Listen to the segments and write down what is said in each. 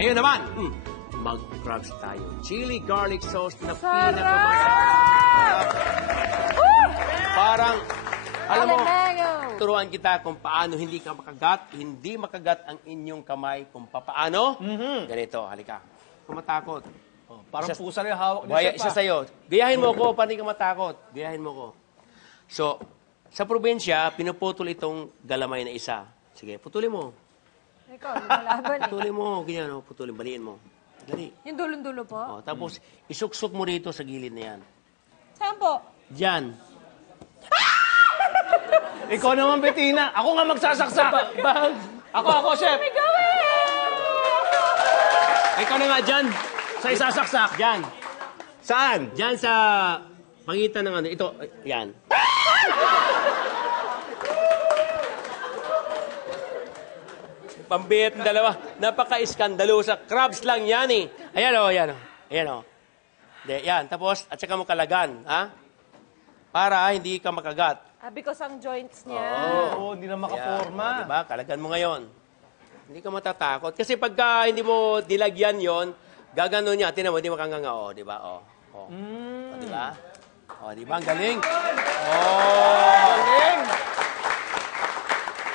Ngayon naman, mag-crabs tayo. Chili garlic sauce na pinakamasarap. Parang, alam mo, turuan kita kung paano hindi makagat ang inyong kamay kung paano. Ganito, halika. Kung matakot. Parang pusa rin hawak niya, Chef. Isa sa'yo. Gayahin mo ko, paano ka matakot? Gayahin mo ko. So, sa probinsya, pinuputol itong galamay na isa. Sige, putulin mo. Ikaw, lumalaban eh. Putulin mo, ganyan, putulin, baliin mo. Dali. Yung dulong-dulo po? Tapos, isuksok mo rito sa gilid na yan. Saan po? Diyan. Ikaw naman, Bettina. Ako nga magsasaksak. Ako, Chef. Ikaw na nga dyan. Sa isasaksak. Dyan. Saan? Dyan sa pagitan ng ano. Ito, yan. Pambihit ng dalawa. Napaka-iskandalo sa crabs lang yan eh. Ayan o, ayan o. Ayan o. Yan, tapos, at saka mo kalagan, ha? Para hindi ka makagat. Because ang joints niya. Oo, hindi na makaporma. Diba? Kalagan mo ngayon. Hindi ka matatakot. Kasi pagka hindi mo dilagyan yon, gagano niya. Tinan mo, hindi makanganga. O, diba? O, diba? O, diba? Ang galing. Galing!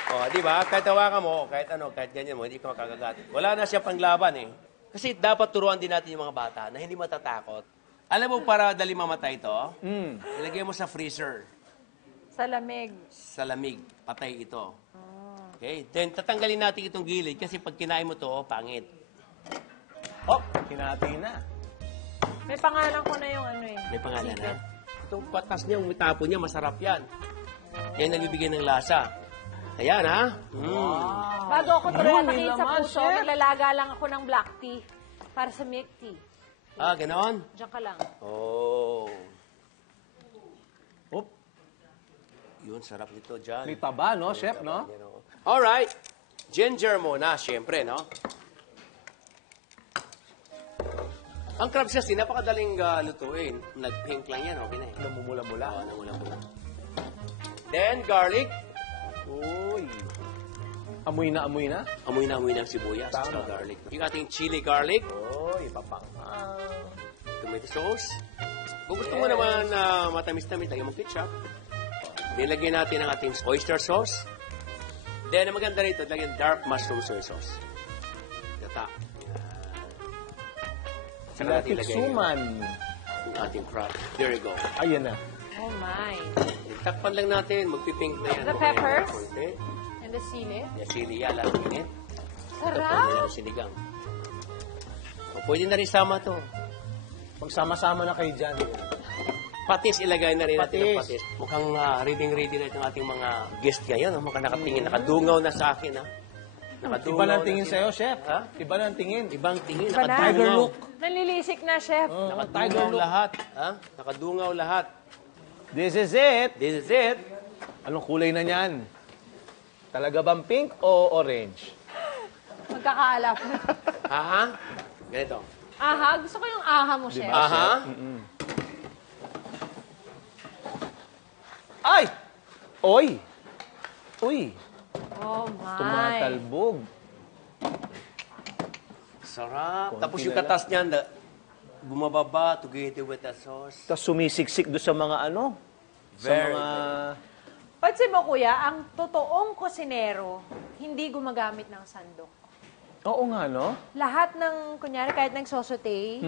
O, diba? Kahit hawakan mo, kahit ano, kahit ganyan mo, hindi ka makakagat. Wala na siya panglaban eh. Kasi dapat turuan din natin yung mga bata na hindi matatakot. Alam mo, para dali mamatay ito, ilagay mo sa freezer. Sa lamig. Sa lamig. Patay ito. Okay? Then, tatanggalin natin itong gilid kasi pag kinain mo ito, pangit. Kinati na. May pangalan ko na yung ano eh. May pangalan na. Itong patas niya, umitapo niya, masarap yan. Yan nagbibigay ng lasa. Ayan, ha? Bago ako turuan natin sa puso, naglalaga lang ako ng black tea para sa milk tea. Ganon? Diyan ka lang. Yun, sarap nito dyan. May taba, no, Chef, no? Alright. Ginger muna, syempre, no? Ang crabs kasi, napakadaling lutuin. Nag-pink lang yan, okay na eh. Namumula-mula. Namula-mula. Then, garlic. Uy. Amoy na, amoy na? Amoy na ang sibuyas. Tama. Garlic. Yung ating chili garlic. Uy, papang. Tomato sauce. Kung gusto mo naman matamis-tamis, lagyan mong ketchup. Nilagyan natin ang ating oyster sauce. Then, ang maganda rito, lagyan dark mushroom soy sauce. Gata. Saka natin lagay yung ating crab. There you go. Ayan na. Oh my. Takpan lang natin. Magpipink na yan. The peppers? Konti. And the sili? Yung sili yan, lang init. Sarap! Ito sinigang. Pwede na rin sama to. Magsama-sama na kayo dyan. Patis, ilagay na rin natin ang patis. Mukhang ready na itong ating mga guest ngayon. Mukhang nakatingin, nakadungaw na sa akin. Iba na ang tingin sa'yo, Chef. Ha? Iba na ang tingin. Ibang tingin. Iba na. Tiger look. Nalilisik na, Chef. Nakadungaw lahat. Ha? Nakadungaw lahat. This is it. This is it. Anong kulay na niyan? Talaga bang pink o orange? Magkakaalap. Aha? Ganito. Aha? Gusto ko yung aha mo, Chef. Aha? Ay! Oy! Uy! Oh my. Tumatalbog. Sarap. Konti Tapos yung na katas niyan, bumababa together with the sauce. Tapos sumisiksik doon sa mga ano? Very sa mga... Pansin mo, kuya, ang totoong kusinero, hindi gumagamit ng sandok. Oo nga, no? Lahat ng, kunyari, kahit nagsosote,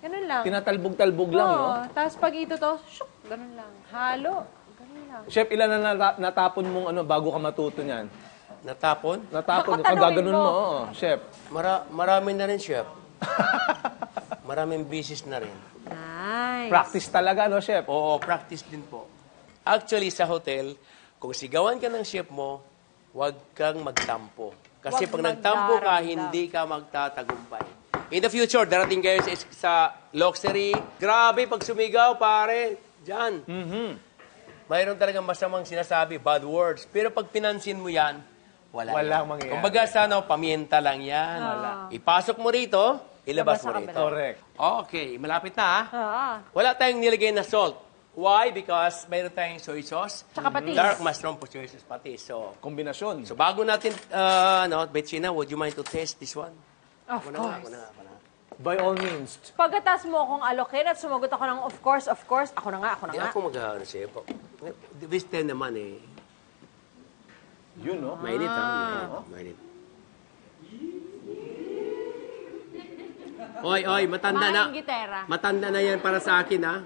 ganun lang. Tinatalbog-talbog lang, no? Oo. Tapos pag ito to, shuk, ganun lang. Halo, ganun lang. Chef, ilan na natapon mong ano bago ka matuto niyan? Natapon? Natapon. Naku, tanungin Gaganon mo. mo, oo, Chef. Marami na rin, chef. Maraming bisis na rin. Nice. Practice talaga, no, Chef? Oo, practice din po. Actually, sa hotel, kung sigawan ka ng chef mo, huwag kang magtampo. Kasi Huwag pag nagtampo ka, magdaramdam. hindi ka magtatagumpay. In the future, darating kayo sa luxury. Grabe, pag sumigaw, pare, dyan. Mayroon talagang masamang sinasabi, bad words. Pero pag pinansin mo yan, wala. Walang mangyayari. Kumbaga sa pamienta lang yan. Ipasok mo rito, ilabas Ilabas mo sa rito. Correct. Okay, malapit na ha. Wala tayong nilagay na salt. Why? Because mayroon tayong soy sauce. Tsaka patis. Dark mushroom po soy sauce patis. So Kombinasyon. bago natin, Bettina, would you mind to taste this one? Of Ako na, course. ako na, ako na. By all means. Pagkatas mo akong alokin at sumagot ako ng of course, ako na nga. Hindi ako mag-ano sa'yo po. This 10 naman eh. Yun, no? Mainit ha? Mainit. Oy, matanda na. Maing gitera. Matanda na yan para sa akin ha.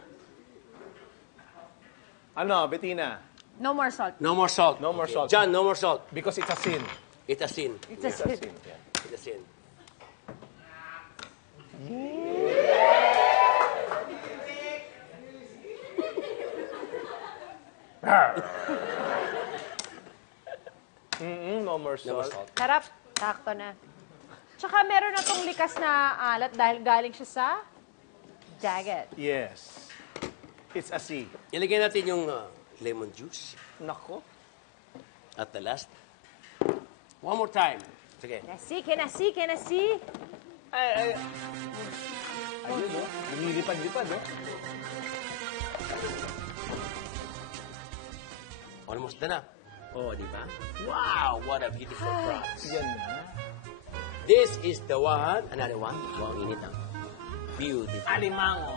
Ano, Bettina? No more salt. No more salt. No more salt. John, no more salt. Because it's a sin. It's a sin. It's a It's a sin. Yeah. It's a sin. No more No more salt. salt. Sarap. Sakto na. Tsaka meron na tong likas na alat dahil galing siya sa dagat. Yes. It's a C. Ilagay natin yung lemon juice Nako. at the last. One more time. Sige. Kinasi. Ay. Ayun, no? Lumilipad-lipad, no? Almost done na. Oh, di ba? Wow, what a beautiful prawns. Yan na. This is the one. Another one. Wow, init ah. Beautiful. Alimango.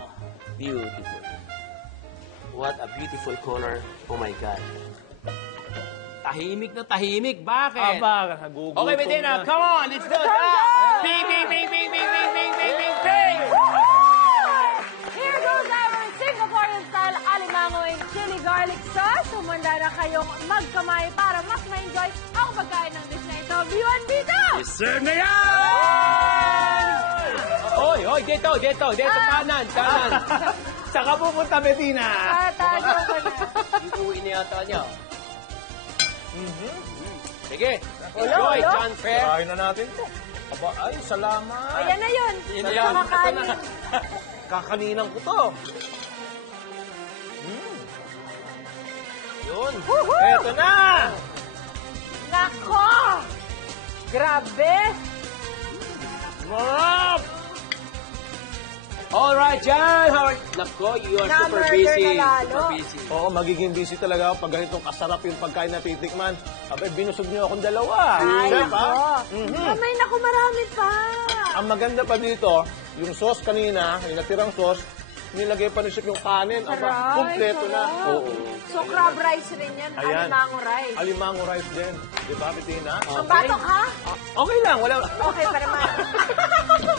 Beautiful. What a beautiful color. Oh my God. Tahimik na tahimik. Bakit? Aba, nagugutom Okay, Bettina, na. come on, let's do it. Bing, bing, bing, bing, bing, bing, bing, bing, bing, bing. Here goes our Singaporean style alimango and chili garlic sauce. Humanda na kayong magkamay para mas ma-enjoy ang pagkain ng dish na ito. Beyond dito! Serve na yan! Oy, dito, kanan. Saka pupunta, Bettina. Tago ko na. Iuwi na yata niya. Sige, enjoy, Ulo. John Fair. Kain na natin to. Aba, ay, salamat. Ayan na yun. Yun na yun. Nakakanin. Kakaninang ko to. Yun. Woohoo! Eto na! Nako! Grabe! Marap! Alright, John. How are you? Nako, you are super Na-murder busy. na lalo. Super busy. Oo, magiging busy talaga ako pag ganitong kasarap yung pagkain na titikman. Abay, binusog niyo akong dalawa. Ay, Chef, nako. ha? Amay, nako, marami pa. Ang maganda pa dito, yung sauce kanina, yung natirang sauce, nilagay pa ni Chef yung kanin. Aba, Sarap. kumpleto na. Sarap. Oo. So, crab rice rin yan. Ayan. Alimango rice. Alimango rice din. Di ba, Bettina? Ang batok, ha? Okay lang, wala. Okay pa naman.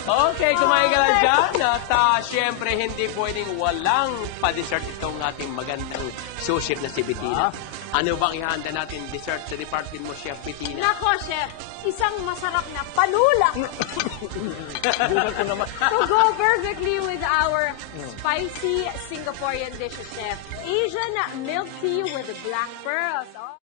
Okay, kumain ka lang dyan. At syempre, hindi pwedeng walang pa-dessert itong ating magandang sushi na si Bettina. Ano bang ihanda natin dessert sa department mo, Chef Bettina? Nako, chef. Isang masarap na palula. Gulat ko naman. To go perfectly with our spicy Singaporean dishes, chef. Asian milk tea with black pearls. Oh.